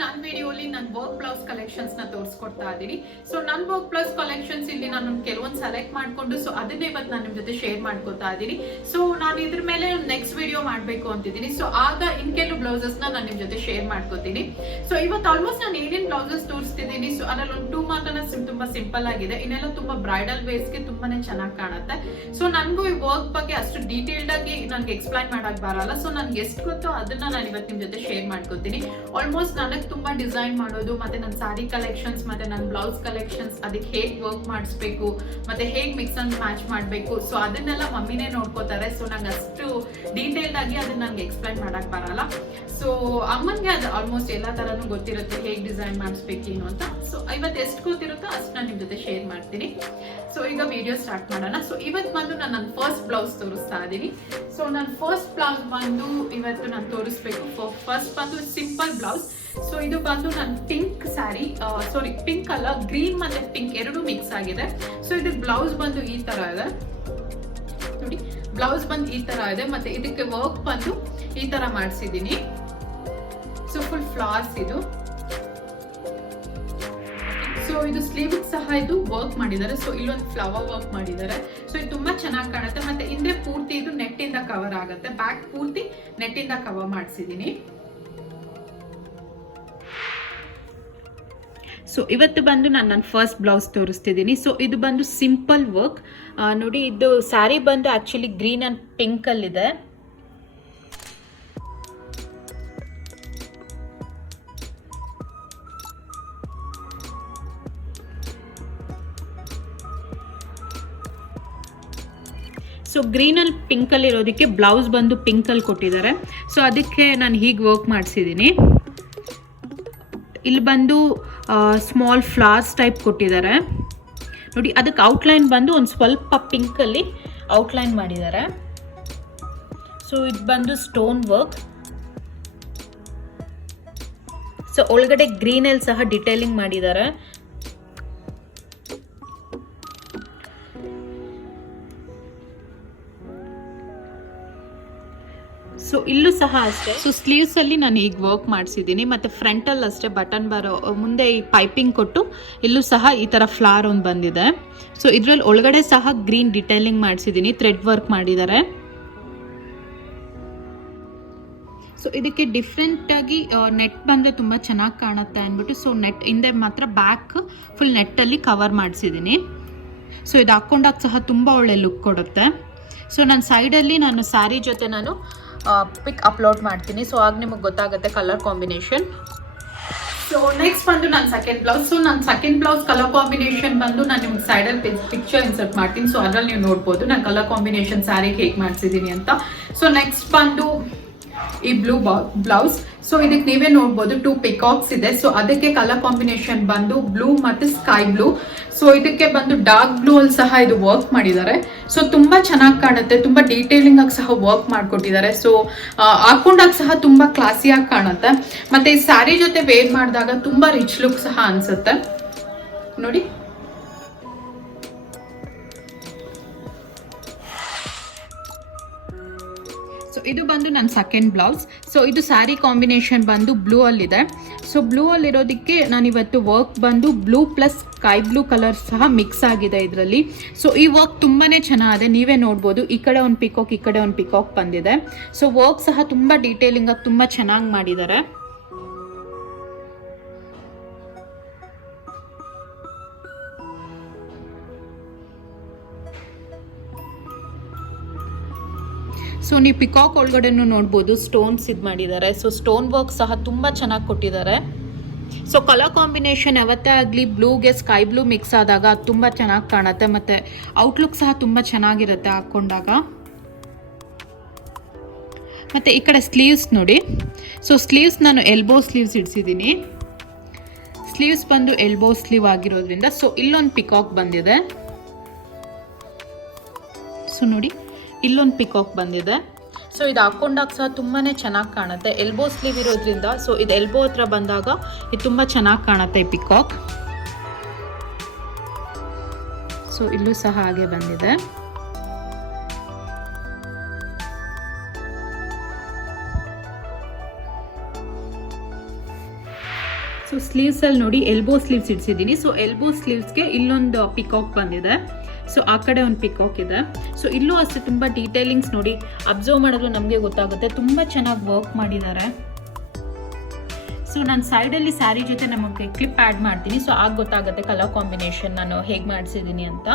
ನನ್ನ ವಿಡಿಯೋಲಿ ನಾನು ವರ್ಕ್ ಬ್ಲೌಸ್ ಕಲೆಕ್ಷನ್ಸ್ ನ ತೋರಿಸ್ಕೊಡ್ತಾ ಇದ್ದೀನಿ. ಸೊ ನನ್ನ ವರ್ಕ್ ಬ್ಲೌಸ್ ಕಲೆಕ್ಷನ್ಸ್ ಇಲ್ಲಿ ನಾನು ಕೆಲವೊಂದು ಸೆಲೆಕ್ಟ್ ಮಾಡ್ಕೊಂಡು ಸೊ ಅದನ್ನೇ ಇವತ್ತು ನಾನು ನಿಮ್ ಜೊತೆ ಶೇರ್ ಮಾಡ್ಕೊತಾ ಇದ್ದೀನಿ. ಸೊ ನಾನು ಇದ್ರ ಮೇಲೆ ನೆಕ್ಸ್ಟ್ ವಿಡಿಯೋ ಮಾಡಬೇಕು ಅಂತಿದ್ದೀನಿ. ಸೊ ಆಗ ಇನ್ ಕೆಲವು ಬ್ಲೌಸಸ್ ನಾನು ನಿಮ್ ಜೊತೆ ಶೇರ್ ಮಾಡ್ಕೋತೀನಿ. ಸೊ ಇವತ್ತು ಆಲ್ಮೋಸ್ಟ್ ನಾನು ಏನೇನ್ ಬ್ಲೌಸಸ್ ತೋರಿಸ್ತಿದ್ದೀನಿ. ಸೊ ಅದ್ರಲ್ಲಿ ಒಂದು 2 ಮಾತ್ರ ತುಂಬಾ ಸಿಂಪಲ್ ಆಗಿದೆ, ಇನ್ನೆಲ್ಲ ತುಂಬಾ ಬ್ರೈಡಲ್ ವೇಸ್ಗೆ ತುಂಬಾನೇ ಚೆನ್ನಾಗಿ ಕಾಣುತ್ತೆ. ಸೊ ನನಗೂ ಈ ವರ್ಕ್ ಬಗ್ಗೆ ಅಷ್ಟು ಡೀಟೇಲ್ಡ್ ಆಗಿ ನನಗೆ ಎಕ್ಸ್ಪ್ಲೈನ್ ಮಾಡಕ್ ಬರಲ್ಲ. ಸೊ ನನ್ಗೆ ಎಷ್ಟು ಗೊತ್ತೋ ಅದನ್ನ ನಾನು ಇವತ್ತು ನಿಮ್ ಜೊತೆ ಶೇರ್ ಮಾಡ್ಕೋತೀನಿ. ಆಲ್ಮೋಸ್ಟ್ ನನಗೆ ತುಂಬಾ ಡಿಸೈನ್ ಮಾಡೋದು ಮತ್ತೆ ನನ್ನ ಸಾರಿ ಕಲೆಕ್ಷನ್ಸ್ ಮತ್ತೆ ನನ್ನ ಬ್ಲೌಸ್ ಕಲೆಕ್ಷನ್ಸ್ ಅದಕ್ಕೆ ಹೇಗೆ ವರ್ಕ್ ಮಾಡಿಸ್ಬೇಕು ಮತ್ತೆ ಹೇಗೆ ಮಿಕ್ಸ್ ಅಂಡ್ ಮ್ಯಾಚ್ ಮಾಡಬೇಕು ಸೊ ಅದನ್ನೆಲ್ಲ ಮಮ್ಮಿನೇ ನೋಡ್ಕೋತಾರೆ. ಸೊ ನಂಗೆ ಅಷ್ಟು ಡೀಟೇಲ್ಡ್ ಆಗಿ ಅದನ್ನ ನಂಗೆ ಎಕ್ಸ್ಪ್ಲೈನ್ ಮಾಡಕ್ ಬರಲ್ಲ. ಸೊ ಅಮ್ಮನ್ಗೆ ಅದು ಆಲ್ಮೋಸ್ಟ್ ಎಲ್ಲ ತರನು ಗೊತ್ತಿರುತ್ತೆ ಹೇಗೆ ಡಿಸೈನ್ ಮಾಡಿಸ್ಬೇಕೇನು ಅಂತ. ಸೊ ಇವತ್ತು ಎಷ್ಟು ಗೊತ್ತಿರುತ್ತೋ ಅಷ್ಟು ನಾನು ನಿಮ್ ಜೊತೆ ಶೇರ್ ಮಾಡ್ತೀನಿ. ಸೊ ಈಗ ವಿಡಿಯೋ ಸ್ಟಾರ್ಟ್ ಮಾಡೋಣ. ಸೊ ಇವತ್ತು ಬಂದು ನಾನು ನನ್ನ ಫಸ್ಟ್ ಬ್ಲೌಸ್ ತೋರಿಸ್ತಾ ಇದ್ದೀನಿ. ಸೊ ನನ್ನ ಫಸ್ಟ್ ಬ್ಲೌಸ್ ಬಂದು ಇವತ್ತು ನಾನು ತೋರಿಸ್ಬೇಕು. ಫಸ್ಟ್ ಬಂದು ಸಿಂಪಲ್ ಬ್ಲೌಸ್. ಸೊ ಇದು ಬಂದು ನನ್ನ ಪಿಂಕ್ ಸ್ಯಾರಿ, ಸಾರಿ ಪಿಂಕ್ ಅಲ್ಲ ಗ್ರೀನ್ ಮತ್ತೆ ಪಿಂಕ್ ಎರಡು ಮಿಕ್ಸ್ ಆಗಿದೆ. ಸೊ ಇದು ಬ್ಲೌಸ್ ಬಂದು ಈ ತರ ಇದೆ ನೋಡಿ, ಬ್ಲೌಸ್ ಬಂದು ಈ ತರ ಇದೆ ಮತ್ತೆ ಇದಕ್ಕೆ ವರ್ಕ್ ಬಂದು ಈ ತರ ಮಾಡಿಸಿದೀನಿ. ಸೊ ಫುಲ್ ಫ್ಲವರ್ಸ್ ಇದು. ಸೊ ಇದು ಸ್ಲೀವ್ ಸಹ ಇದು ವರ್ಕ್ ಮಾಡಿದ್ದಾರೆ. ಸೊ ಇಲ್ಲೊಂದು ಫ್ಲವರ್ ವರ್ಕ್ ಮಾಡಿದ್ದಾರೆ. ಸೊ ಇದು ತುಂಬಾ ಚೆನ್ನಾಗಿ ಕಾಣುತ್ತೆ. ಮತ್ತೆ ಹಿಂದೆ ಪೂರ್ತಿ ಇದು ನೆಟ್ ಇಂದ ಕವರ್ ಆಗುತ್ತೆ, ಬ್ಯಾಕ್ ಪೂರ್ತಿ ನೆಟ್ ಇಂದ ಕವರ್ ಮಾಡಿಸಿದೀನಿ. ಸೊ ಇವತ್ತು ಬಂದು ನಾನು ನನ್ನ ಫಸ್ಟ್ ಬ್ಲೌಸ್ ತೋರಿಸ್ತಿದ್ದೀನಿ. ಸೊ ಇದು ಬಂದು ಸಿಂಪಲ್ ವರ್ಕ್ ನೋಡಿ. ಇದು ಸ್ಯಾರಿ ಬಂದು ಆಕ್ಚುಲಿ ಗ್ರೀನ್ ಅಂಡ್ ಪಿಂಕ್ ಅಲ್ಲಿದೆ. ಸೊ ಗ್ರೀನ್ ಅಲ್ಲಿ ಪಿಂಕ್ ಅಲ್ಲಿ ಇರೋದಕ್ಕೆ ಬ್ಲೌಸ್ ಬಂದು ಪಿಂಕ್ ಅಲ್ಲಿ ಕೊಟ್ಟಿದ್ದಾರೆ. ಸೊ ಅದಕ್ಕೆ ನಾನು ಹೀಗೆ ವರ್ಕ್ ಮಾಡಿಸಿದ್ದೀನಿ. ಇಲ್ಲಿ ಬಂದು ಸ್ಮಾಲ್ ಫ್ಲವರ್ಸ್ ಟೈಪ್ ಕೊಟ್ಟಿದ್ದಾರೆ ನೋಡಿ. ಅದಕ್ಕೆ ಔಟ್ಲೈನ್ ಬಂದು ಒಂದು ಸ್ವಲ್ಪ ಪಿಂಕ್ ಅಲ್ಲಿ ಔಟ್ಲೈನ್ ಮಾಡಿದ್ದಾರೆ. ಸೊ ಇದು ಬಂದು ಸ್ಟೋನ್ ವರ್ಕ್. ಸೊ ಒಳಗಡೆ ಗ್ರೀನ್ ಅಲ್ಲಿ ಸಹ ಡಿಟೇಲಿಂಗ್ ಮಾಡಿದ್ದಾರೆ. ಸೊ ಇಲ್ಲೂ ಸಹ ಅಷ್ಟೇ. ಸೊ ಸ್ಲೀವ್ಸ್ ಅಲ್ಲಿ ನಾನು ಈಗ ವರ್ಕ್ ಮಾಡಿಸಿದ್ದೀನಿ ಮತ್ತೆ ಫ್ರಂಟ್ ಅಲ್ಲಿ ಅಷ್ಟೇ ಬಟನ್ ಬರೋ ಮುಂದೆ ಈ ಪೈಪಿಂಗ್ ಕೊಟ್ಟು ಇಲ್ಲೂ ಸಹ ಈ ತರ ಫ್ಲವರ್ ಒಂದು ಬಂದಿದೆ. ಸೊ ಇದ್ರಲ್ಲಿ ಒಳಗಡೆ ಸಹ ಗ್ರೀನ್ ಡಿಟೇಲಿಂಗ್ ಮಾಡಿಸಿದ್ದೀನಿ, ಥ್ರೆಡ್ ವರ್ಕ್ ಮಾಡಿದ್ದಾರೆ. ಸೊ ಇದಕ್ಕೆ ಡಿಫ್ರೆಂಟ್ ಆಗಿ ನೆಟ್ ಬಂದರೆ ತುಂಬ ಚೆನ್ನಾಗಿ ಕಾಣುತ್ತೆ ಅಂದ್ಬಿಟ್ಟು ಸೊ ನೆಟ್ ಹಿಂದೆ ಮಾತ್ರ ಬ್ಯಾಕ್ ಫುಲ್ ನೆಟ್ಟಲ್ಲಿ ಕವರ್ ಮಾಡಿಸಿದ್ದೀನಿ. ಸೊ ಇದು ಹಾಕ್ಕೊಂಡಾಗ ಸಹ ತುಂಬ ಒಳ್ಳೆ ಲುಕ್ ಕೊಡುತ್ತೆ. ಸೊ ನನ್ನ ಸೈಡಲ್ಲಿ ನಾನು ಸ್ಯಾರಿ ಜೊತೆ ನಾನು ಪಿಕ್ ಅಪ್ಲೋಡ್ ಮಾಡ್ತೀನಿ. ಸೊ ಆಗ ನಿಮಗೆ ಗೊತ್ತಾಗುತ್ತೆ ಕಲರ್ ಕಾಂಬಿನೇಷನ್. ಸೊ ನೆಕ್ಸ್ಟ್ ಬಂದು ನನ್ನ ಸೆಕೆಂಡ್ ಬ್ಲೌಸ್. ಸೊ ನನ್ನ ಸೆಕೆಂಡ್ ಬ್ಲೌಸ್ ಕಲರ್ ಕಾಂಬಿನೇಷನ್ ಬಂದು ನಾನು ನಿಮ್ಗೆ ಸೈಡಲ್ಲಿ ಪಿಕ್ಚರ್ ಇನ್ಸರ್ಟ್ ಮಾಡ್ತೀನಿ. ಸೊ ಅದರಲ್ಲಿ ನೀವು ನೋಡ್ಬೋದು ನಾನು ಕಲರ್ ಕಾಂಬಿನೇಷನ್ ಸ್ಯಾರಿಗೆ ಹೇಗೆ ಮಾಡಿಸಿದ್ದೀನಿ ಅಂತ. ಸೊ ನೆಕ್ಸ್ಟ್ ಬಂದು ಈ ಬ್ಲೂ ಬ್ಲೌಸ್. ಸೊ ಇದಕ್ಕೆ ನೀವೇ ನೋಡ್ಬೋದು 2 ಪಿಕಾಕ್ಸ್ ಇದೆ. ಸೊ ಅದಕ್ಕೆ ಕಲರ್ ಕಾಂಬಿನೇಷನ್ ಬಂದು ಬ್ಲೂ ಮತ್ತೆ ಸ್ಕೈ ಬ್ಲೂ. ಸೊ ಇದಕ್ಕೆ ಬಂದು ಡಾರ್ಕ್ ಬ್ಲೂ ಅಲ್ಲಿ ಸಹ ಇದು ವರ್ಕ್ ಮಾಡಿದ್ದಾರೆ. ಸೊ ತುಂಬಾ ಚೆನ್ನಾಗಿ ಕಾಣುತ್ತೆ, ತುಂಬಾ ಡೀಟೇಲಿಂಗ್ ಆಗಿ ಸಹ ವರ್ಕ್ ಮಾಡಿಕೊಟ್ಟಿದ್ದಾರೆ. ಸೊ ಹಾಕೊಂಡಾಗ ಸಹ ತುಂಬಾ ಕ್ಲಾಸಿಯಾಗಿ ಕಾಣುತ್ತೆ. ಮತ್ತೆ ಈ ಸ್ಯಾರಿ ಜೊತೆ ವೇರ್ ಮಾಡಿದಾಗ ತುಂಬಾ ರಿಚ್ ಲುಕ್ ಸಹ ಅನ್ಸುತ್ತೆ ನೋಡಿ. ಸೊ ಇದು ಬಂದು ನನ್ನ ಸೆಕೆಂಡ್ ಬ್ಲೌಸ್. ಸೊ ಇದು ಸ್ಯಾರಿ ಕಾಂಬಿನೇಷನ್ ಬಂದು ಬ್ಲೂ ಅಲ್ಲಿದೆ. ಸೊ ಬ್ಲೂ ಅಲ್ಲಿರೋದಕ್ಕೆ ನಾನಿವತ್ತು ವರ್ಕ್ ಬಂದು blue plus sky blue colour ಸಹ ಮಿಕ್ಸ್ ಆಗಿದೆ ಇದರಲ್ಲಿ. ಸೊ ಈ ವರ್ಕ್ ತುಂಬಾ ಚೆನ್ನಾಗಿದೆ, ನೀವೇ ನೋಡ್ಬೋದು. ಈ ಕಡೆ ಒಂದು ಪಿಕಾಕ್, ಈ ಕಡೆ ಒಂದು ಪಿಕಾಕ್ ಬಂದಿದೆ. ಸೊ ವರ್ಕ್ ಸಹ ತುಂಬ ಡೀಟೇಲಿಂಗ್ ಆಗಿ ತುಂಬ ಚೆನ್ನಾಗಿ ಮಾಡಿದ್ದಾರೆ. ಸೊ ನೀವು ಪಿಕಾಕ್ ಒಳಗಡೆನೂ ನೋಡ್ಬೋದು ಸ್ಟೋನ್ಸ್ ಇದು ಮಾಡಿದ್ದಾರೆ. ಸೊ ಸ್ಟೋನ್ ವರ್ಕ್ ಸಹ ತುಂಬ ಚೆನ್ನಾಗಿ ಕೊಟ್ಟಿದ್ದಾರೆ. ಸೊ ಕಲರ್ ಕಾಂಬಿನೇಷನ್ ಯಾವತ್ತೇ ಆಗಲಿ ಬ್ಲೂಗೆ ಸ್ಕೈ ಬ್ಲೂ ಮಿಕ್ಸ್ ಆದಾಗ ತುಂಬ ಚೆನ್ನಾಗಿ ಕಾಣುತ್ತೆ ಮತ್ತು ಔಟ್ಲುಕ್ ಸಹ ತುಂಬ ಚೆನ್ನಾಗಿರುತ್ತೆ ಹಾಕ್ಕೊಂಡಾಗ. ಮತ್ತು ಈ ಕಡೆ ಸ್ಲೀವ್ಸ್ ನೋಡಿ. ಸೊ ಸ್ಲೀವ್ಸ್ ನಾನು ಎಲ್ಬೋ ಸ್ಲೀವ್ಸ್ ಇಡಿಸಿದ್ದೀನಿ. ಸ್ಲೀವ್ಸ್ ಬಂದು ಎಲ್ಬೋ ಸ್ಲೀವ್ ಆಗಿರೋದ್ರಿಂದ ಸೊ ಇಲ್ಲೊಂದು ಪಿಕಾಕ್ ಬಂದಿದೆ. ಸೊ ನೋಡಿ ಇಲ್ಲೊಂದು ಪಿಕಾಕ್ ಬಂದಿದೆ. ಸೊ ಇದು ಹಾಕ್ಕೊಂಡಾಗ ಸಹ ತುಂಬಾ ಚೆನ್ನಾಗಿ ಕಾಣುತ್ತೆ, ಎಲ್ಬೋ ಸ್ಲೀವ್ ಇರೋದ್ರಿಂದ. ಸೊ ಇದು ಎಲ್ಬೋ ಹತ್ರ ಬಂದಾಗ ಇದು ತುಂಬ ಚೆನ್ನಾಗಿ ಕಾಣುತ್ತೆ ಈ ಪಿಕಾಕ್. ಸೊ ಇಲ್ಲೂ ಸಹ ಹಾಗೆ ಬಂದಿದೆ. ಸೊ ಸ್ಲೀವ್ಸಲ್ಲಿ ನೋಡಿ ಎಲ್ಬೋ ಸ್ಲೀವ್ಸ್ ಇಡ್ಸಿದ್ದೀನಿ. ಸೊ ಎಲ್ಬೋ ಸ್ಲೀವ್ಸ್ಗೆ ಇಲ್ಲೊಂದು ಪಿಕಾಕ್ ಬಂದಿದೆ. ಸೊ ಆ ಕಡೆ ಒಂದು ಪಿಕಾಕ್ ಇದೆ. ಸೊ ಇಲ್ಲೂ ಅಷ್ಟೇ ತುಂಬ ಡೀಟೇಲಿಂಗ್ಸ್ ನೋಡಿ ಅಬ್ಸರ್ವ್ ಮಾಡಿದ್ರೆ ನಮಗೆ ಗೊತ್ತಾಗುತ್ತೆ, ತುಂಬ ಚೆನ್ನಾಗಿ ವರ್ಕ್ ಮಾಡಿದ್ದಾರೆ. ಸೊ ನಾನು ಸೈಡಲ್ಲಿ ಸ್ಯಾರಿ ಜೊತೆ ನಮಗೆ ಕ್ಲಿಪ್ ಆ್ಯಡ್ ಮಾಡ್ತೀನಿ. ಸೊ ಆಗ ಗೊತ್ತಾಗುತ್ತೆ ಕಲರ್ ಕಾಂಬಿನೇಷನ್ ನಾನು ಹೇಗೆ ಮಾಡಿಸಿದ್ದೀನಿ ಅಂತ.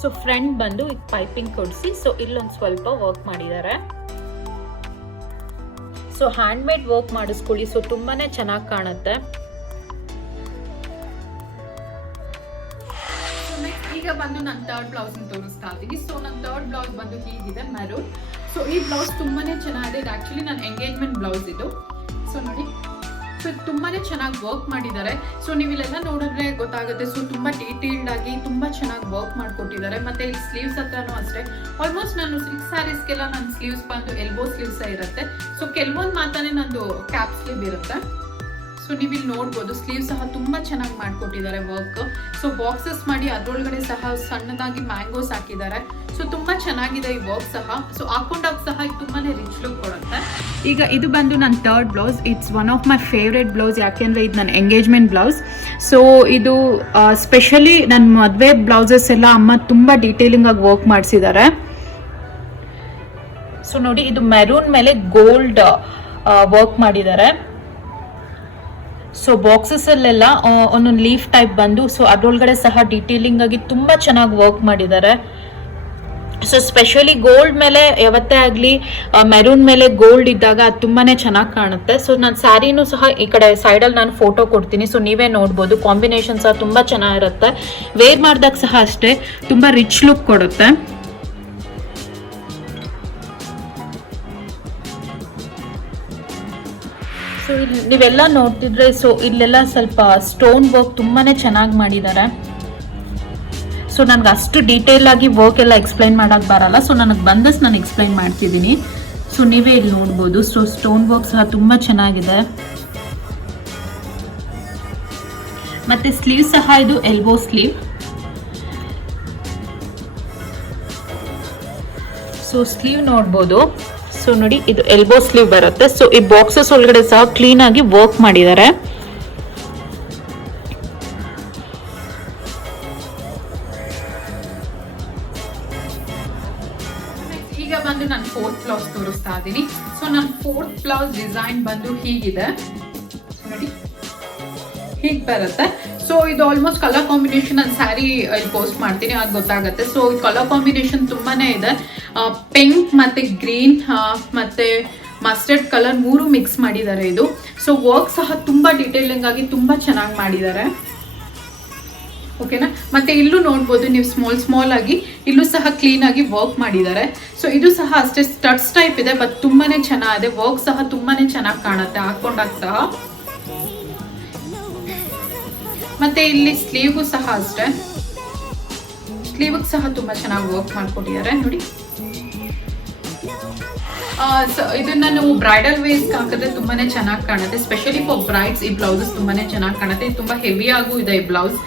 ಸೊ ಫ್ರಂಟ್ ಬಂದು ಈಗ ಪೈಪಿಂಗ್ ಕೊಡಿಸಿ ಸೊ ಇಲ್ಲೊಂದು ಸ್ವಲ್ಪ ವರ್ಕ್ ಮಾಡಿದ್ದಾರೆ. ಸೊ ಹ್ಯಾಂಡ್ ಮೇಡ್ ವರ್ಕ್ ಮಾಡಿಸ್ಕೊಳ್ಳಿ, ಸೊ ತುಂಬಾನೇ ಚೆನ್ನಾಗಿ ಕಾಣುತ್ತೆ. ಈಗ ಬಂದು ನಾನು ಥರ್ಡ್ ಬ್ಲೌಸ್ ತೋರಿಸ್ತಾ ಇದ್ದೀನಿ. ಸೊ ನನ್ನ ಥರ್ಡ್ ಬ್ಲೌಸ್ ಬಂದು ಹೀಗಿದೆ ಮೆರೂನ್. ಸೊ ಈ ಬ್ಲೌಸ್ ತುಂಬಾನೇ ಚೆನ್ನಾಗಿದೆ. ಇದು ಆಕ್ಚುಲಿ ನನ್ನ ಎಂಗೇಜ್ಮೆಂಟ್ ಬ್ಲೌಸ್ ಇದು. ಸೊ ನೋಡಿ, ಸೊ ತುಂಬಾನೇ ಚೆನ್ನಾಗಿ ವರ್ಕ್ ಮಾಡಿದ್ದಾರೆ. ಸೊ ನೀವು ಇಲ್ಲೆಲ್ಲ ನೋಡಿದ್ರೆ ಗೊತ್ತಾಗುತ್ತೆ. ಸೊ ತುಂಬಾ ಡೀಟೇಲ್ಡ್ ಆಗಿ ತುಂಬಾ ಚೆನ್ನಾಗಿ ವರ್ಕ್ ಮಾಡ್ಕೊಟ್ಟಿದ್ದಾರೆ. ಮತ್ತೆ ಇಲ್ಲಿ ಸ್ಲೀವ್ಸ್ ಹತ್ರನೂ ಅಷ್ಟೇ ಆಲ್ಮೋಸ್ಟ್ ನಾನು ಸಿಲ್ಕ್ ಸ್ಯಾರೀಸ್ಗೆಲ್ಲ ನನ್ನ ಸ್ಲೀವ್ಸ್ ಬಂದು ಎಲ್ಬೋ ಸ್ಲೀವ್ಸ್ ಇರುತ್ತೆ. ಸೊ ಕೆಲವೊಂದು ಮಾತಾನೆ ನಂದು ಕ್ಯಾಪ್ ಸ್ಲೀವ್ ಇರುತ್ತೆ. ಸೊ ನೀವು ಇಲ್ಲಿ ನೋಡ್ಬೋದು ಸ್ಲೀವ್ ಸಹ ತುಂಬಾ ಚೆನ್ನಾಗಿ ಮಾಡ್ಕೊಟ್ಟಿದ್ದಾರೆ ವರ್ಕ್. ಸೊ ಬಾಕ್ಸಸ್ ಮಾಡಿ ಅದರೊಳಗಡೆ ಸಹ ಸಣ್ಣದಾಗಿ ಮ್ಯಾಂಗೋಸ್ ಹಾಕಿದ್ದಾರೆ. ಸೊ ತುಂಬಾ ಚೆನ್ನಾಗಿದೆ ಈ ವರ್ಕ್ ಸಹ. ಸೊ ಹಾಕೊಂಡಾಗ ಸಹ ಇದು ತುಂಬಾನೇ ರಿಚ್ ಲುಕ್ ಕೊಡುತ್ತೆ. ಈಗ ಇದು ಬಂದು ನನ್ನ third blouse. It's one of my favourite blouse, ಯಾಕೆಂದರೆ ಇದು ನನ್ನ ಎಂಗೇಜ್ಮೆಂಟ್ ಬ್ಲೌಸ್. ಸೊ ಇದು ಸ್ಪೆಷಲಿ ನನ್ನ ಮದುವೆ ಬ್ಲೌಸಸ್ ಎಲ್ಲ ಅಮ್ಮ ತುಂಬ ಡೀಟೇಲಿಂಗ್ ಆಗಿ ವರ್ಕ್ ಮಾಡಿಸಿದ್ದಾರೆ. ಸೊ ನೋಡಿ, ಇದು ಮೆರೂನ್ ಮೇಲೆ ಗೋಲ್ಡ್ ವರ್ಕ್ ಮಾಡಿದ್ದಾರೆ. ಸೊ ಬಾಕ್ಸಸ್ ಅಲ್ಲೆಲ್ಲ ಒಂದೊಂದು ಲೀಫ್ ಟೈಪ್ ಬಂದು ಸೊ ಅದರೊಳಗಡೆ ಸಹ ಡೀಟೇಲಿಂಗ್ ಆಗಿ ತುಂಬಾ ಚೆನ್ನಾಗಿ ವರ್ಕ್ ಮಾಡಿದ್ದಾರೆ. ಸೊ ಸ್ಪೆಷಲಿ ಗೋಲ್ಡ್ ಮೇಲೆ ಯಾವತ್ತೇ ಆಗಲಿ ಮೆರೂನ್ ಮೇಲೆ ಗೋಲ್ಡ್ ಇದ್ದಾಗ ಅದು ತುಂಬಾನೇ ಚೆನ್ನಾಗಿ ಕಾಣುತ್ತೆ. ಸೊ ನಾನು ಸ್ಯಾರಿನೂ ಸಹ ಈ ಕಡೆ ಸೈಡಲ್ಲಿ ನಾನು ಫೋಟೋ ಕೊಡ್ತೀನಿ. ಸೊ ನೀವೇ ನೋಡ್ಬೋದು, ಕಾಂಬಿನೇಷನ್ ಸಹ ತುಂಬ ಚೆನ್ನಾಗಿರುತ್ತೆ. ವೇರ್ ಮಾಡಿದಾಗ ಸಹ ಅಷ್ಟೇ ತುಂಬ ರಿಚ್ ಲುಕ್ ಕೊಡುತ್ತೆ. ಸೊ ಇಲ್ಲಿ ನೀವೆಲ್ಲ ನೋಡ್ತಿದ್ರೆ ಸೊ ಇಲ್ಲೆಲ್ಲ ಸ್ವಲ್ಪ ಸ್ಟೋನ್ ವರ್ಕ್ ತುಂಬಾನೇ ಚೆನ್ನಾಗಿ ಮಾಡಿದ್ದಾರೆ. ಸೊ ನನಗೆ ಅಷ್ಟು ಡೀಟೇಲ್ ಆಗಿ ವರ್ಕ್ ಎಲ್ಲ ಎಕ್ಸ್ಪ್ಲೈನ್ ಮಾಡೋಕ್ಕೆ ಬರಲ್ಲ. ಸೊ ನನಗೆ ಬಂದಷ್ಟು ನಾನು ಎಕ್ಸ್ಪ್ಲೈನ್ ಮಾಡ್ತಿದ್ದೀನಿ. ಸೊ ನೀವೇ ಇಲ್ಲಿ ನೋಡ್ಬೋದು. ಸೊ ಸ್ಟೋನ್ ವರ್ಕ್ ಸಹ ತುಂಬ ಚೆನ್ನಾಗಿದೆ. ಮತ್ತೆ ಸ್ಲೀವ್ ಸಹ ಇದು ಎಲ್ಬೋ ಸ್ಲೀವ್. ಸೊ ಸ್ಲೀವ್ ನೋಡ್ಬೋದು. ಸೊ ನೋಡಿ, ಇದು ಎಲ್ಬೋ ಸ್ಲೀವ್ ಬರುತ್ತೆ. ಸೊ ಈ ಬಾಕ್ಸಸ್ ಒಳಗಡೆ ಸಹ ಕ್ಲೀನ್ ಆಗಿ ವರ್ಕ್ ಮಾಡಿದ್ದಾರೆ. ಈಗ ಬಂದು ನಾನು ಫೋರ್ತ್ ಬ್ಲೌಸ್ ತೋರಿಸ್ತಾ ಇದ್ದೀನಿ. ಸೊ ನನ್ನ ಫೋರ್ತ್ ಬ್ಲೌಸ್ ಡಿಸೈನ್ ಬಂದು ಹೀಗಿದೆ ನೋಡಿ, ಹೀಗೆ ಬರುತ್ತೆ. ಸೊ ಇದು ಆಲ್ಮೋಸ್ಟ್ ಕಲರ್ ಕಾಂಬಿನೇಷನ್ ನಾನು ಸ್ಯಾರಿ ಪೋಸ್ಟ್ ಮಾಡ್ತೀನಿ, ಅದು ಗೊತ್ತಾಗುತ್ತೆ. ಸೊ ಈ ಕಲರ್ ಕಾಂಬಿನೇಷನ್ ತುಂಬಾನೇ ಇದೆ. ಪಿಂಕ್ ಮತ್ತೆ ಗ್ರೀನ್ ಮತ್ತೆ ಮಸ್ಟರ್ಡ್ ಕಲರ್ ಮೂರು ಮಿಕ್ಸ್ ಮಾಡಿದ್ದಾರೆ ಇದು. ಸೊ ವರ್ಕ್ ಸಹ ತುಂಬಾ ಡೀಟೇಲಿಂಗ್ ಆಗಿ ತುಂಬಾ ಚೆನ್ನಾಗಿ ಮಾಡಿದ್ದಾರೆ. ಓಕೆನಾ. ಮತ್ತೆ ಇಲ್ಲೂ ನೋಡ್ಬೋದು ನೀವು ಸ್ಮಾಲ್ ಆಗಿ ಇಲ್ಲೂ ಸಹ ಕ್ಲೀನ್ ಆಗಿ ವರ್ಕ್ ಮಾಡಿದ್ದಾರೆ. ಸೊ ಇದು ಸಹ ಅಷ್ಟೇ ಸ್ಟಡ್ಸ್ ಟೈಪ್ ಇದೆ, ಬಟ್ ತುಂಬಾನೇ ಚೆನ್ನಾಗಿದೆ. ವರ್ಕ್ ಸಹ ತುಂಬಾನೇ ಚೆನ್ನಾಗಿ ಕಾಣುತ್ತೆ ಹಾಕೊಂಡಾಗ ಸಹ. ಮತ್ತೆ ಇಲ್ಲಿ ಸ್ಲೀವ್ಗೂ ಸಹ ಅಷ್ಟೇ, ಸ್ಲೀವ್ಗೆ ಸಹ ತುಂಬಾ ಚೆನ್ನಾಗಿ ವರ್ಕ್ ಮಾಡ್ಕೊಟ್ಟಿದ್ದಾರೆ ನೋಡಿ. ಇದನ್ನ ನಾವು ಬ್ರೈಡಲ್ ವೇಸ್ ಹಾಕಿದ್ರೆ ತುಂಬಾನೇ ಚೆನ್ನಾಗಿ ಕಾಣುತ್ತೆ. ಸ್ಪೆಷಲಿ ಫಾರ್ ಬ್ರೈಡ್ಸ್ ಈ ಬ್ಲೌಸಸ್ ತುಂಬಾನೇ ಚೆನ್ನಾಗಿ ಕಾಣುತ್ತೆ. ಇದು ತುಂಬಾ ಹೆವಿ ಆಗೂ ಇದೆ ಈ ಬ್ಲೌಸ್.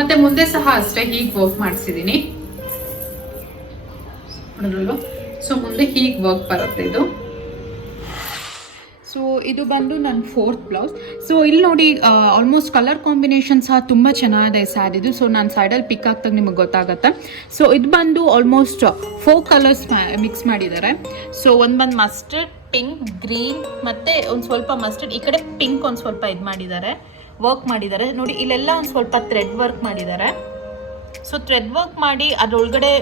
ಮತ್ತೆ ಮುಂದೆ ಸಹ ಅಷ್ಟೇ ಹೀಗೆ ವರ್ಕ್ ಮಾಡಿಸಿದೀನಿ ನೋಡಲ್ವಾ. ಸೊ ಮುಂದೆ ಹೀಗೆ ವರ್ಕ್ ಬರುತ್ತೆ ಇದು. ಸೊ ಇದು ಬಂದು ನನ್ನ ಫೋರ್ತ್ ಬ್ಲೌಸ್. ಸೊ ಇಲ್ಲಿ ನೋಡಿ ಆಲ್ಮೋಸ್ಟ್ ಕಲರ್ ಕಾಂಬಿನೇಷನ್ ಸಹ ತುಂಬ ಚೆನ್ನಾಗಿದೆ ಸ್ಯಾರಿದು. ಸೊ ನಾನು ಸೈಡಲ್ಲಿ ಪಿಕ್ ಆಗ್ತಾಗ ನಿಮಗೆ ಗೊತ್ತಾಗುತ್ತೆ. ಸೊ ಇದು ಬಂದು ಆಲ್ಮೋಸ್ಟ್ 4 ಕಲರ್ಸ್ ಮಿಕ್ಸ್ ಮಾಡಿದ್ದಾರೆ. ಸೊ ಒಂದು ಬಂದು ಮಸ್ಟರ್ಡ್, ಪಿಂಕ್, ಗ್ರೀನ್ ಮತ್ತು ಒಂದು ಸ್ವಲ್ಪ ಮಸ್ಟರ್ಡ್, ಈ ಕಡೆ ಪಿಂಕ್ ಒಂದು ಸ್ವಲ್ಪ ಇದು ಮಾಡಿದ್ದಾರೆ, ವರ್ಕ್ ಮಾಡಿದ್ದಾರೆ ನೋಡಿ. ಇಲ್ಲೆಲ್ಲ ಒಂದು ಸ್ವಲ್ಪ ಥ್ರೆಡ್ ವರ್ಕ್ ಮಾಡಿದ್ದಾರೆ. ಸೊ ಥ್ರೆಡ್ ವರ್ಕ್ ಮಾಡಿ ಅದರೊಳಗಡೆ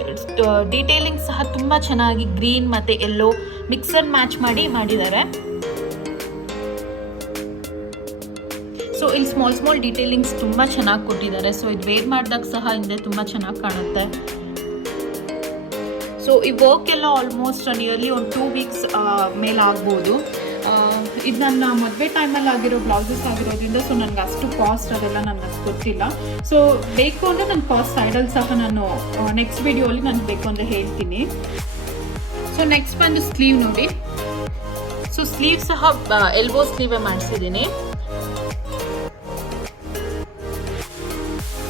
ಡೀಟೇಲಿಂಗ್ ಸಹ ತುಂಬ ಚೆನ್ನಾಗಿ ಗ್ರೀನ್ ಮತ್ತು ಎಲ್ಲೋ ಮಿಕ್ಸರ್ ಮ್ಯಾಚ್ ಮಾಡಿದ್ದಾರೆ. ಸೊ ಇಲ್ಲಿ ಸ್ಮಾಲ್ ಡೀಟೇಲಿಂಗ್ಸ್ ತುಂಬ ಚೆನ್ನಾಗಿ ಕೊಟ್ಟಿದ್ದಾರೆ. ಸೊ ಇದು ವೇರ್ ಮಾಡಿದಾಗ ಸಹ ಹಿಂದೆ ತುಂಬ ಚೆನ್ನಾಗಿ ಕಾಣುತ್ತೆ. ಸೊ ಈ ವರ್ಕ್ ಎಲ್ಲ ಆಲ್ಮೋಸ್ಟ್ ನಿಯರ್ಲಿ ಒಂದು 2 ವೀಕ್ಸ್ ಮೇಲೆ ಆಗ್ಬೋದು. ಇದು ನನ್ನ ಮದುವೆ ಟೈಮಲ್ಲಿ ಆಗಿರೋ ಬ್ಲೌಸಸ್ ಆಗಿರೋದ್ರಿಂದ ಸೊ ನನಗೆ ಅಷ್ಟು ಕಾಸ್ಟ್ ಅದೆಲ್ಲ ನನಗೆ ಅಷ್ಟು ಗೊತ್ತಿಲ್ಲ. ಸೊ ಬೇಕು ಅಂದರೆ ನನ್ನ ಕಾಸ್ಟ್ ಸೈಡಲ್ಲಿ ಸಹ ನಾನು ನೆಕ್ಸ್ಟ್ ವಿಡಿಯೋಲಿ ನನಗೆ ಬೇಕು ಅಂದರೆ ಹೇಳ್ತೀನಿ. ಸೊ ನೆಕ್ಸ್ಟ್ ಬಂದು ಸ್ಲೀವ್ ನೋಡಿ. ಸೊ ಸ್ಲೀವ್ ಸಹ ಎಲ್ಬೋ ಸ್ಲೀವೇ ಮಾಡಿಸಿದ್ದೀನಿ.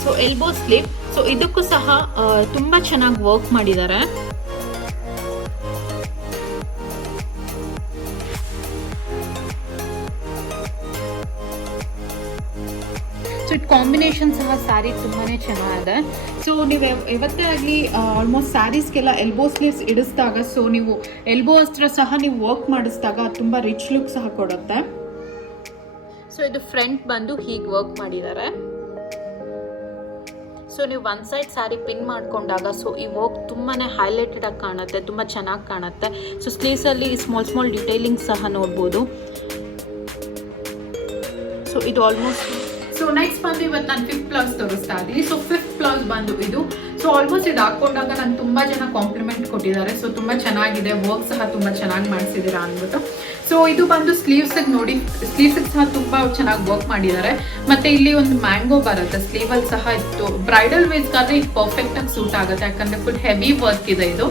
So elbow sleeve. ಸೊ ಇದಕ್ಕೂ ಸಹ ತುಂಬಾ ಚೆನ್ನಾಗಿ ವರ್ಕ್ ಮಾಡಿದ್ದಾರೆ. ಸೊ ಇಟ್ ಕಾಂಬಿನೇಷನ್ ಸಹ ಸ್ಯಾರಿ ತುಂಬಾನೇ ಚೆನ್ನಾಗಿದೆ. ಸೊ ನೀವು ಯಾವತ್ತೇ ಆಗಲಿ ಆಲ್ಮೋಸ್ಟ್ ಸ್ಯಾರೀಸ್ಗೆಲ್ಲ ಎಲ್ಬೋ ಸ್ಲೀವ್ಸ್ ಇಡಿಸಿದಾಗ, ಸೊ ನೀವು ಎಲ್ಬೋ ಹತ್ರ ಸಹ ನೀವು ವರ್ಕ್ ಮಾಡಿಸಿದಾಗ ತುಂಬ ರಿಚ್ ಲುಕ್ ಸಹ ಕೊಡುತ್ತೆ. ಸೊ ಇದು ಫ್ರಂಟ್ ಬಂದು ಹೀಗೆ ವರ್ಕ್ ಮಾಡಿದ್ದಾರೆ. ಸೊ ನೀವು ಒನ್ ಸೈಡ್ ಸ್ಯಾರಿ ಪಿನ್ ಮಾಡ್ಕೊಂಡಾಗ ಸೊ ಈ ವರ್ಕ್ ತುಂಬಾ ಹೈಲೈಟೆಡ್ ಆಗಿ ಕಾಣುತ್ತೆ, ತುಂಬ ಚೆನ್ನಾಗಿ ಕಾಣುತ್ತೆ. ಸೊ ಸ್ಲೀವ್ಸಲ್ಲಿ ಸ್ಮಾಲ್ ಸ್ಮಾಲ್ ಡಿಟೈಲಿಂಗ್ ಸಹ ನೋಡ್ಬೋದು. ಸೊ ಇದು ಆಲ್ಮೋಸ್ಟ್. ಸೊ ನೆಕ್ಸ್ಟ್ ಬಂದು ಇವತ್ತು ನಾನು 5th ಬ್ಲೌಸ್ ತೋರಿಸ್ತಾ ಇದ್ದೀನಿ. ಸೊ 5th ಬ್ಲೌಸ್ ಬಂದು ಇದು. ಸೊ ಆಲ್ಮೋಸ್ಟ್ ಇದು ಹಾಕೊಂಡಾಗ ನಾನು ತುಂಬ ಜನ ಕಾಂಪ್ಲಿಮೆಂಟ್ ಕೊಟ್ಟಿದ್ದಾರೆ. ಸೊ ತುಂಬ ಚೆನ್ನಾಗಿದೆ, ವರ್ಕ್ ಸಹ ತುಂಬ ಚೆನ್ನಾಗಿ ಮಾಡಿಸಿದ್ದೀರಾ ಅಂದ್ಬಿಟ್ಟು. ಸೊ ಇದು ಬಂದು ಸ್ಲೀವ್ಸಿಗೆ ನೋಡಿ, ಸ್ಲೀವ್ಸಿಗೆ ಸಹ ತುಂಬ ಚೆನ್ನಾಗಿ ವರ್ಕ್ ಮಾಡಿದ್ದಾರೆ. ಮತ್ತು ಇಲ್ಲಿ ಒಂದು ಮ್ಯಾಂಗೋ ಬರುತ್ತೆ ಸ್ಲೀವಲ್ಲಿ ಸಹ ಇತ್ತು. ಬ್ರೈಡಲ್ ವೇಸ್ಗಾದ್ರೆ ಇದು ಪರ್ಫೆಕ್ಟಾಗಿ ಸೂಟ್ ಆಗುತ್ತೆ, ಯಾಕಂದರೆ ಫುಲ್ ಹೆವಿ ವರ್ಕ್ ಇದೆ ಇದು.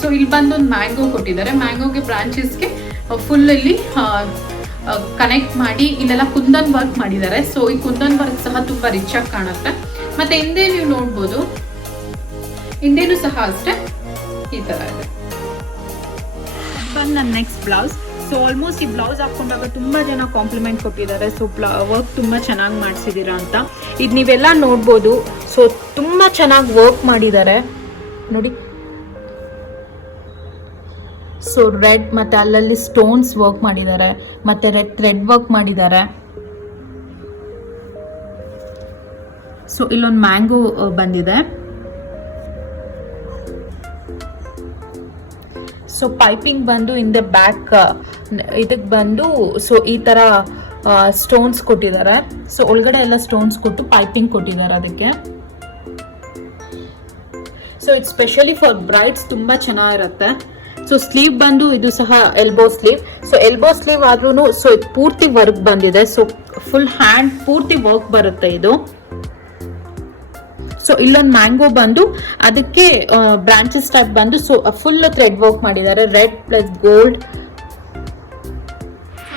ಸೊ ಇಲ್ಲಿ ಬಂದು ಒಂದು ಮ್ಯಾಂಗೋ ಕೊಟ್ಟಿದ್ದಾರೆ. ಮ್ಯಾಂಗೋಗೆ ಬ್ರಾಂಚಸ್ಗೆ ಫುಲ್ ಇಲ್ಲಿ ಕನೆಕ್ಟ್ ಮಾಡಿ ಇಲ್ಲೆಲ್ಲ ಕುಂದನ್ ವರ್ಕ್ ಮಾಡಿದ್ದಾರೆ. ಸೊ ಈ ಕುಂದನ್ ವರ್ಕ್ ಸಹ ತುಂಬ ರಿಚ್ ಆಗಿ ಕಾಣುತ್ತೆ. ಮತ್ತೆ ಹಿಂದೆ ನೀವು ನೋಡ್ಬೋದು, ಹಿಂದೆನೂ ಸಹ ಅಷ್ಟೇ ಈ ತರ ಇದೆ. ಬಂದು ನನ್ನ ನೆಕ್ಸ್ಟ್ ಬ್ಲೌಸ್. ಸೊ ಆಲ್ಮೋಸ್ಟ್ ಈ ಬ್ಲೌಸ್ ಹಾಕೊಂಡಾಗ ತುಂಬಾ ಜನ ಕಾಂಪ್ಲಿಮೆಂಟ್ ಕೊಟ್ಟಿದ್ದಾರೆ. ಸೊ ವರ್ಕ್ ತುಂಬಾ ಚೆನ್ನಾಗಿ ಮಾಡಿಸಿದ್ದೀರಾ ಅಂತ. ಇದು ನೀವೆಲ್ಲ ನೋಡ್ಬೋದು. ಸೊ ತುಂಬಾ ಚೆನ್ನಾಗಿ ವರ್ಕ್ ಮಾಡಿದ್ದಾರೆ ನೋಡಿ. ಸೊ ರೆಡ್ ಮತ್ತು ಅಲ್ಲಲ್ಲಿ ಸ್ಟೋನ್ಸ್ ವರ್ಕ್ ಮಾಡಿದ್ದಾರೆ, ಮತ್ತು ರೆಡ್ ಥ್ರೆಡ್ ವರ್ಕ್ ಮಾಡಿದ್ದಾರೆ. ಸೊ ಇಲ್ಲೊಂದು ಮ್ಯಾಂಗೋ ಬಂದಿದೆ. ಸೊ ಪೈಪಿಂಗ್ ಬಂದು ಇನ್ ದ ಬ್ಯಾಕ್ ಇದಕ್ಕೆ ಬಂದು ಸೊ ಈ ಥರ ಸ್ಟೋನ್ಸ್ ಕೊಟ್ಟಿದ್ದಾರೆ. ಸೊ ಒಳಗಡೆ ಎಲ್ಲ ಸ್ಟೋನ್ಸ್ ಕೊಟ್ಟು ಪೈಪಿಂಗ್ ಕೊಟ್ಟಿದ್ದಾರೆ ಅದಕ್ಕೆ. So it's specially for brides ತುಂಬ ಚೆನ್ನಾಗಿರುತ್ತೆ. ಸೊ ಸ್ಲೀವ್ ಬಂದು ಇದು ಸಹ elbow sleeve. So elbow sleeve ಆದ್ರೂ ಸೊ ಇದು ಪೂರ್ತಿ ವರ್ಕ್ ಬಂದಿದೆ. ಸೊ ಫುಲ್ ಹ್ಯಾಂಡ್ ಪೂರ್ತಿ ವರ್ಕ್ ಬರುತ್ತೆ ಇದು. ಸೊ ಇಲ್ಲೊಂದು ಮ್ಯಾಂಗೋ ಬಂದು ಅದಕ್ಕೆ ಬ್ರಾಂಚಸ್ ಟೈಪ್ ಬಂದು ಸೊ ಫುಲ್ ಥ್ರೆಡ್ ವರ್ಕ್ ಮಾಡಿದ್ದಾರೆ, ರೆಡ್ ಪ್ಲಸ್ ಗೋಲ್ಡ್.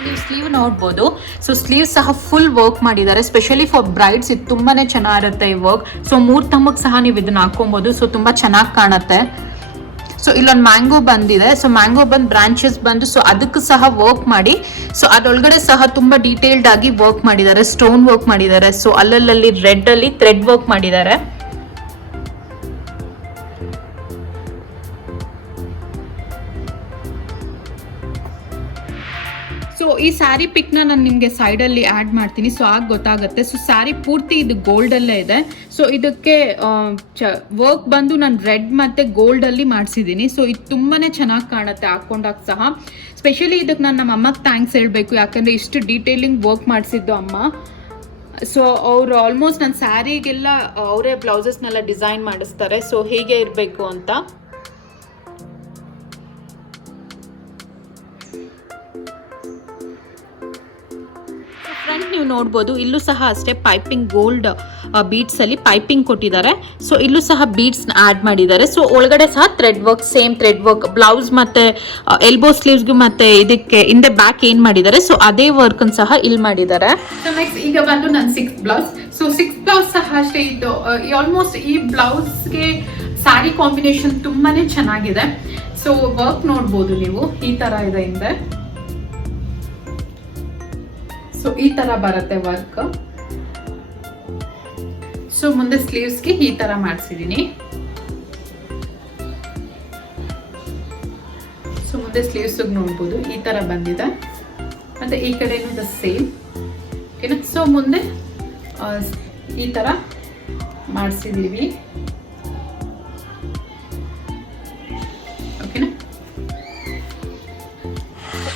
ನೀವು ಸ್ಲೀವ್ ನೋಡ್ಬೋದು. ಸೊ ಸ್ಲೀವ್ ಸಹ ಫುಲ್ ವರ್ಕ್ ಮಾಡಿದ್ದಾರೆ, ಸ್ಪೆಷಲಿ ಫಾರ್ ಬ್ರೈಡ್ಸ್ ಇದು ತುಂಬಾನೇ ಚೆನ್ನಾಗಿರುತ್ತೆ ಈ ವರ್ಕ್. ಸೊ 3 ತಮ್ಮಕ್ಕೆ ಸಹ ನೀವು ಇದನ್ನ ಹಾಕೊಬಹುದು. ಸೊ ತುಂಬಾ ಚೆನ್ನಾಗಿ ಕಾಣುತ್ತೆ. ಸೊ ಇಲ್ಲೊಂದು ಮ್ಯಾಂಗೋ ಬಂದಿದೆ. ಸೊ ಮ್ಯಾಂಗೋ ಬಂದು ಬ್ರಾಂಚಸ್ ಬಂದು ಸೊ ಅದಕ್ಕೂ ಸಹ ವರ್ಕ್ ಮಾಡಿ ಸೊ ಅದರೊಳಗಡೆ ಸಹ ತುಂಬಾ ಡೀಟೇಲ್ಡ್ ಆಗಿ ವರ್ಕ್ ಮಾಡಿದ್ದಾರೆ, ಸ್ಟೋನ್ ವರ್ಕ್ ಮಾಡಿದ್ದಾರೆ. ಸೊ ಅಲ್ಲಲ್ಲಿ ರೆಡ್ ಅಲ್ಲಿ ಥ್ರೆಡ್ ವರ್ಕ್ ಮಾಡಿದ್ದಾರೆ. ಸೊ ಈ ಸ್ಯಾರಿ ಪಿಕ್ನ ನಾನು ನಿಮಗೆ ಸೈಡಲ್ಲಿ ಆ್ಯಡ್ ಮಾಡ್ತೀನಿ, ಸೊ ಆಗ ಗೊತ್ತಾಗುತ್ತೆ. ಸೊ ಸ್ಯಾರಿ ಪೂರ್ತಿ ಇದು ಗೋಲ್ಡಲ್ಲೇ ಇದೆ. ಸೊ ಇದಕ್ಕೆ ವರ್ಕ್ ಬಂದು ನಾನು ರೆಡ್ ಮತ್ತು ಗೋಲ್ಡಲ್ಲಿ ಮಾಡಿಸಿದ್ದೀನಿ. ಸೊ ಇದು ತುಂಬಾ ಚೆನ್ನಾಗಿ ಕಾಣುತ್ತೆ ಹಾಕೊಂಡಾಗ ಸಹ. ಸ್ಪೆಷಲಿ ಇದಕ್ಕೆ ನಾನು ನಮ್ಮ ಅಮ್ಮಗೆ ಥ್ಯಾಂಕ್ಸ್ ಹೇಳಬೇಕು, ಯಾಕಂದರೆ ಇಷ್ಟು ಡೀಟೇಲಿಂಗ್ ವರ್ಕ್ ಮಾಡಿಸಿದ್ದು ಅಮ್ಮ. ಸೊ ಅವರು ಆಲ್ಮೋಸ್ಟ್ ನನ್ನ ಸ್ಯಾರಿಗೆಲ್ಲ ಅವರೇ ಬ್ಲೌಸಸ್ನೆಲ್ಲ ಡಿಸೈನ್ ಮಾಡಿಸ್ತಾರೆ. ಸೊ ಹೇಗೆ ಇರಬೇಕು ಅಂತ. ಫ್ರಂಟ್ ನೀವು ನೋಡ್ಬೋದು, ಇಲ್ಲೂ ಸಹ ಅಷ್ಟೇ ಪೈಪಿಂಗ್ ಗೋಲ್ಡ್ ಬೀಡ್ಸ್ ಅಲ್ಲಿ ಪೈಪಿಂಗ್ ಕೊಟ್ಟಿದ್ದಾರೆ. ಸೊ ಇಲ್ಲೂ ಸಹ ಬೀಡ್ಸ್ ಆಡ್ ಮಾಡಿದ್ದಾರೆ. ಸೊ ಒಳಗಡೆ ಸಹ thread work, same thread work blouse ಮತ್ತೆ ಎಲ್ಬೋ ಸ್ಲೀವ್ಸ್ಗೂ ಮತ್ತೆ ಇದಕ್ಕೆ ಹಿಂದೆ ಬ್ಯಾಕ್ ಏನ್ ಮಾಡಿದ್ದಾರೆ ಸೊ ಅದೇ ವರ್ಕ್ ಸಹ ಇಲ್ಲಿ ಮಾಡಿದ್ದಾರೆ. ಸೊ ನೆಕ್ಸ್ಟ್ ಈಗ ಬಂದು ನನ್ನ 6th blouse. So 6th blouse ಸಹ ಅಷ್ಟೇ ಇದು ಆಲ್ಮೋಸ್ಟ್ ಈ ಬ್ಲೌಸ್ಗೆ ಸ್ಯಾರಿ ಕಾಂಬಿನೇಷನ್ ತುಂಬಾನೇ ಚೆನ್ನಾಗಿದೆ. ಸೊ ವರ್ಕ್ ನೋಡ್ಬೋದು ನೀವು, ಈ ತರ ಇದೆ ಹಿಂದೆ. ಸೊ ಈ ತರ ಬರುತ್ತೆ ವರ್ಕ್. ಸೊ ಮುಂದೆ ಸ್ಲೀವ್ಸ್ಗೆ ಈ ತರ ಮಾಡಿಸಿದೀನಿ. ಸೊ ಮುಂದೆ ಸ್ಲೀವ್ಸ್ ನೋಡ್ಬೋದು ಈ ತರ ಬಂದಿದೆ, ಮತ್ತೆ ಈ ಕಡೆನೂ ದ ಸೇಮ್. ಓಕೆನಾ. ಸೊ ಮುಂದೆ ಈ ತರ ಮಾಡಿಸಿದೀವಿ. ಓಕೆನಾ.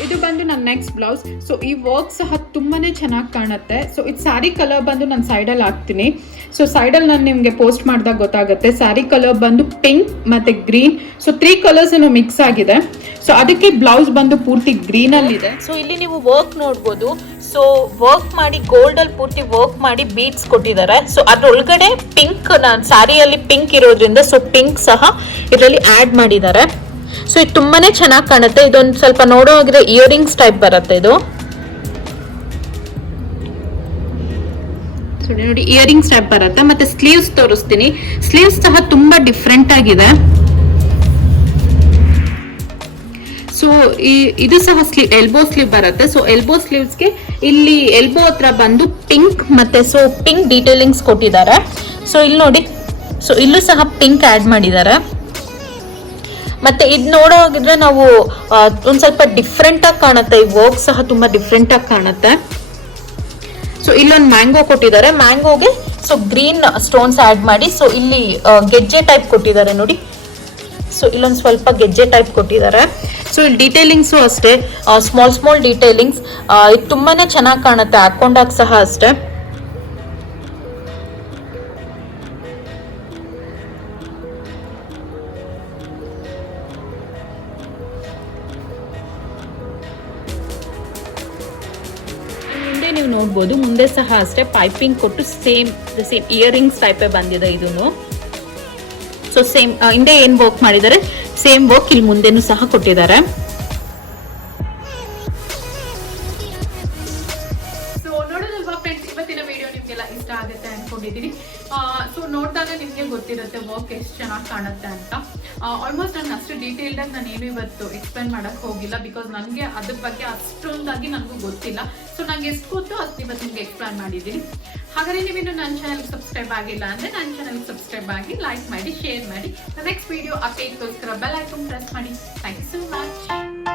ಇದು ಬಂದು ನನ್ನ ನೆಕ್ಸ್ಟ್ ಬ್ಲೌಸ್. ಸೊ ಈ ವರ್ಕ್ ಸಹ ತುಂಬಾನೇ ಚೆನ್ನಾಗಿ ಕಾಣುತ್ತೆ. ಸೊ ಇದು ಸ್ಯಾರಿ ಕಲರ್ ಬಂದು ನಾನು ಸೈಡಲ್ಲಿ ಹಾಕ್ತೀನಿ. ಸೊ ಸೈಡಲ್ಲಿ ನಾನು ನಿಮಗೆ ಪೋಸ್ಟ್ ಮಾಡಿದಾಗ ಗೊತ್ತಾಗುತ್ತೆ. ಸ್ಯಾರಿ ಕಲರ್ ಬಂದು ಪಿಂಕ್ ಮತ್ತೆ ಗ್ರೀನ್. ಸೊ 3 ಕಲರ್ಸ್ ಮಿಕ್ಸ್ ಆಗಿದೆ. ಸೊ ಅದಕ್ಕೆ ಬ್ಲೌಸ್ ಬಂದು ಪೂರ್ತಿ ಗ್ರೀನ್ ಅಲ್ಲಿ ಇದೆ. ಸೊ ಇಲ್ಲಿ ನೀವು ವರ್ಕ್ ನೋಡ್ಬೋದು. ಸೊ ವರ್ಕ್ ಮಾಡಿ ಗೋಲ್ಡ್ ಅಲ್ಲಿ ಪೂರ್ತಿ ವರ್ಕ್ ಮಾಡಿ ಬೀಡ್ಸ್ ಕೊಟ್ಟಿದ್ದಾರೆ. ಸೊ ಅದ್ರೊಳಗಡೆ ಪಿಂಕ್, ನಾನು ಸ್ಯಾರಿಯಲ್ಲಿ ಪಿಂಕ್ ಇರೋದ್ರಿಂದ ಸೊ ಪಿಂಕ್ ಸಹ ಇದರಲ್ಲಿ ಆಡ್ ಮಾಡಿದ್ದಾರೆ. ಸೊ ಇದು ತುಂಬಾನೇ ಚೆನ್ನಾಗಿ ಕಾಣುತ್ತೆ. ಇದೊಂದು ಸ್ವಲ್ಪ ನೋಡೋ ಹಾಗೆ ಇಯರಿಂಗ್ಸ್ ಟೈಪ್ ಬರುತ್ತೆ ಇದು. ನೋಡಿ ಇಯರಿಂಗ್ಸ್ ಟೈಪ್ ಬರುತ್ತೆ. ಮತ್ತೆ ಸ್ಲೀವ್ಸ್ ತೋರಿಸ್ತೀನಿ. ಸ್ಲೀವ್ಸ್ ಸಹ ತುಂಬಾ ಡಿಫ್ರೆಂಟ್ ಆಗಿದೆ. ಸೊ ಇದು ಸಹ ಎಲ್ಬೋ ಸ್ಲೀವ್ ಬರುತ್ತೆ. ಸೊ ಎಲ್ಬೋ ಸ್ಲೀವ್ಸ್ಗೆ ಇಲ್ಲಿ ಎಲ್ಬೋ ಹತ್ರ ಬಂದು ಪಿಂಕ್ ಮತ್ತೆ ಸೊ ಪಿಂಕ್ ಡೀಟೇಲಿಂಗ್ಸ್ ಕೊಟ್ಟಿದ್ದಾರೆ. ಸೊ ಇಲ್ಲಿ ನೋಡಿ, ಸೊ ಇಲ್ಲೂ ಸಹ ಪಿಂಕ್ ಆಡ್ ಮಾಡಿದ್ದಾರೆ. ಮತ್ತೆ ಇದು ನೋಡೋ ಹಾಗಿದ್ರೆ ನಾವು ಒಂದ್ ಸ್ವಲ್ಪ ಡಿಫ್ರೆಂಟ್ ಆಗಿ ಕಾಣುತ್ತೆ. ಈ ವರ್ಕ್ ಸಹ ತುಂಬಾ ಡಿಫ್ರೆಂಟ್ ಆಗಿ ಕಾಣುತ್ತೆ. ಸೊ ಇಲ್ಲೊಂದು ಮ್ಯಾಂಗೋ ಕೊಟ್ಟಿದ್ದಾರೆ. ಮ್ಯಾಂಗೋಗೆ ಸೊ ಗ್ರೀನ್ ಸ್ಟೋನ್ಸ್ ಆಡ್ ಮಾಡಿ ಸೊ ಇಲ್ಲಿ ಗೆಜ್ಜೆ ಟೈಪ್ ಕೊಟ್ಟಿದ್ದಾರೆ ನೋಡಿ. ಸೊ ಇಲ್ಲೊಂದು ಸ್ವಲ್ಪ ಗೆಜ್ಜೆ ಟೈಪ್ ಕೊಟ್ಟಿದ್ದಾರೆ. ಸೊ ಇಲ್ಲಿ ಡೀಟೇಲಿಂಗ್ಸು ಅಷ್ಟೇ, ಸ್ಮಾಲ್ ಡೀಟೇಲಿಂಗ್ಸ್. ಇದು ತುಂಬಾನೇ ಚೆನ್ನಾಗಿ ಕಾಣುತ್ತೆ ಹಾಕೊಂಡಾಗ ಸಹ ಅಷ್ಟೇ. ಮುಂದೆ ನೀವು ನೋಡ್ಬೋದು, ಮುಂದೆ ಸಹ ಅಷ್ಟೇ ಪೈಪಿಂಗ್ ಕೊಟ್ಟು ಸೇಮ್ ಇಯರಿಂಗ್ಸ್ ಟೈಪೇ ಬಂದಿದೆ ಇದನ್ನು. ಸೊ ಸೇಮ್ ಹಿಂದೆ ಏನ್ ವರ್ಕ್ ಮಾಡಿದ್ದಾರೆ ಸೇಮ್ ವರ್ಕ್ ಇಲ್ಲಿ ಮುಂದೆನೂ ಸಹ ಕೊಟ್ಟಿದ್ದಾರೆ. ಸೊ ನೋಡೋದಲ್ವಾ ಫ್ರೆಂಡ್ಸ್, ಇವತ್ತಿನ ವಿಡಿಯೋ ನಿಮ್ಗೆಲ್ಲ ಇಷ್ಟ ಆಗುತ್ತೆ ಅನ್ಕೊಂಡಿದ್ದೀನಿ. ಸೊ ನೋಡಿದಾಗ ನಿಮ್ಗೆ ಗೊತ್ತಿರುತ್ತೆ ವರ್ಕ್ ಎಷ್ಟು ಚೆನ್ನಾಗಿ ಕಾಣುತ್ತೆ ಅಂತ. ಆಲ್ಮೋಸ್ಟ್ ನಾನು ಅಷ್ಟು ಡೀಟೇಲ್ಡ್ ಆಗಿ ನಾನು ಏನು ಇವತ್ತು ಎಕ್ಸ್ಪ್ಲೈನ್ ಮಾಡಕ್ ಹೋಗಿಲ್ಲ, ಬಿಕಾಸ್ ನನಗೆ ಅದ್ರ ಬಗ್ಗೆ ಅಷ್ಟೊಂದಾಗಿ ನನಗೂ ಗೊತ್ತಿಲ್ಲ. ಸೊ ನಂಗೆ ಎಷ್ಟು ಗೊತ್ತು ಅಷ್ಟು ಇವತ್ತು ನಿಮ್ಗೆ ಎಕ್ಸ್ಪ್ಲೈನ್ ಮಾಡಿದ್ದೀನಿ. ಹಾಗಾದ್ರೆ ನೀವೇನು ನನ್ನ ಚಾನಲ್ಗೆ ಸಬ್ಸ್ಕ್ರೈಬ್ ಆಗಿಲ್ಲ ಅಂದ್ರೆ ನನ್ನ ಚಾನಲ್ಗೆ ಸಬ್ಸ್ಕ್ರೈಬ್ ಆಗಿ, ಲೈಕ್ ಮಾಡಿ, ಶೇರ್ ಮಾಡಿ. ನೆಕ್ಸ್ಟ್ ವಿಡಿಯೋ ಅಪ್ಡೇಟ್ಗೋಸ್ಕರ ಬೆಲ್ ಐಕಾನ್ ಪ್ರೆಸ್ ಮಾಡಿ. Thank you so much.